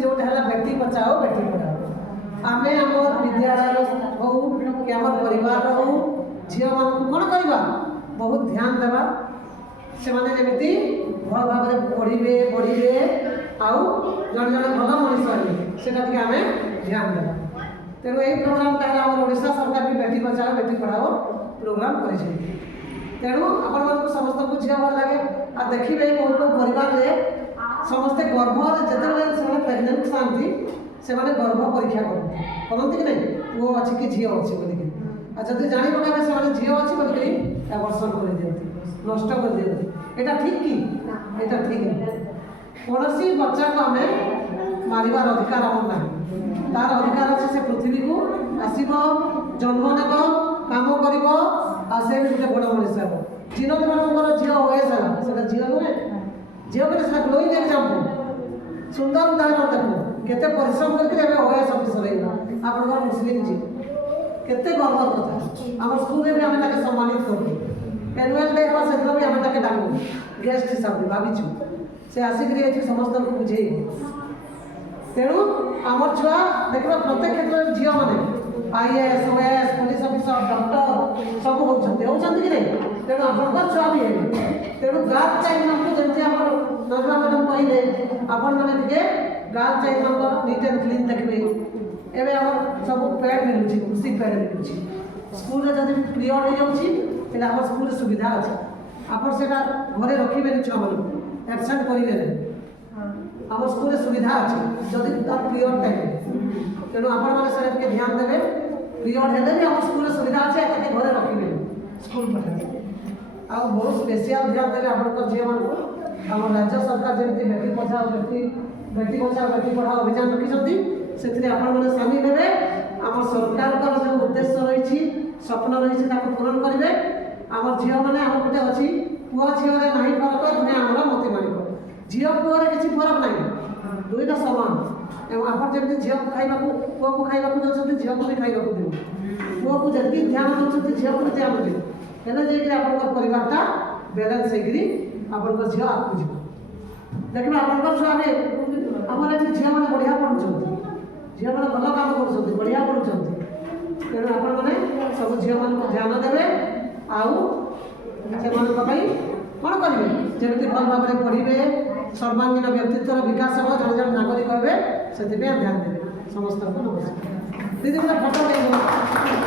जोटा है बेटी बचाओ बेटी पढ़ाओ आम आम विद्यालय हो कि आम परिवार हो झील मान कौन करवा बहुत ध्यान देवा से जमी भल भाव पढ़े बढ़े आउ जड़े जड़े भल मनीष हे से आम ध्यान देवा तेणु यही प्रोग्रामटा है आम ओडिशा सरकार भी बेटी बचाओ बेटी पढ़ाओ प्रोग्राम कर तेणु आपण समस्त को झील भल लगे आ देखिए कौ परिवार में समस्ते गर्भ जिते प्रेगनेंट था से गर्भ परीक्षा करते कि नहीं पुओ अच्छी कि झील अच्छी बोलिकी आ जब जाणी पकावे से झील अच्छी बोलिकी एबर्सन कर दिखती नष्ट कर दिखती यहाँ ठीक कि यहाँ ठीक नहीं कौन बच्चा को आम मारिबार अधिकार आम ना तार अधिकार अच्छे से पृथ्वी को आसब जन्म नेब कम कर गोटे बड़ मनीष हे जिन मान झील वयस है झील नुहे झील मैंने ग्लोइंग एग्जाम्पल सुंदर उदाहरण देखो केते परिश्रम करके ओएस ऑफिसर आप मुस्लिम झील केते गर्व कथा आम स्कूल में भी आम सम्मानित करूँ एनुअल डे हाँ से भी आम डाकू गेस्ट हिसाब से भाविचु से आसिक समस्त को बुझे तेणु आम छुआ देख प्रत्येक क्षेत्र में झील मैंने IAS OS police officer doctor सब होती कि नहीं तेणु आप छुआ भी है तेणु गर्ल चाइल्ड मान जमी आप नजरा मैडम कहले आपण मैंने गर्ल चाइल्ड मान नीट एंड क्लीन देखिए एवं आम सब पैड मिलूँ खुशी पैड मिलूँ स्कूल जब पीरियड हो आम स्कूल सुविधा अच्छे आप घरे रखिए छुआ मान एबसेंट करेंगे आम स्कूल सुविधा अच्छे जदि तार पीरियड टाइम तेणु आपण मैंने ध्यान देवे पीरियड हेल्ले भी आम स्कूल सुविधा अच्छे घरे रखिए स्कूल पठाए आ बहुत स्पेशल ध्यान देवे आप झील मान आम राज्य सरकार जमी बेटी बचाओ बेटी पढ़ाओ अभियान रखी से आपने सामिल हे आम सरकार जो उद्देश्य रही स्वप्न रही पूरण करेंगे आम झील मैंने आम गोटे अच्छी पुआ झील ना फरक तुम्हें आमर मती मानिक झील पुअर किसी फरक ना दुईटा सामान एवं आप जमी झील को खाइबा पुआ को खाइबा दौरान झील को भी खाइबा देव पुआ को जी ध्यान दूसरी झील को ध्यान देव हेल्ले आप परिवारटा बैलेंस होकर झील आगे देखिए आप छुआ आमर ये झील मैंने बढ़िया पढ़ुं झील मैंने भल काम कर बढ़िया पढ़ुं तेणु आपने सब झील मान ध्यान देवे आउ से कौन करेंगे जमी भल भाव में पढ़े सर्वांगीन व्यक्तित्व विकास हो जन जन नागरिक हे से ध्यान देवे समस्त नमस्कार दीदी फोटो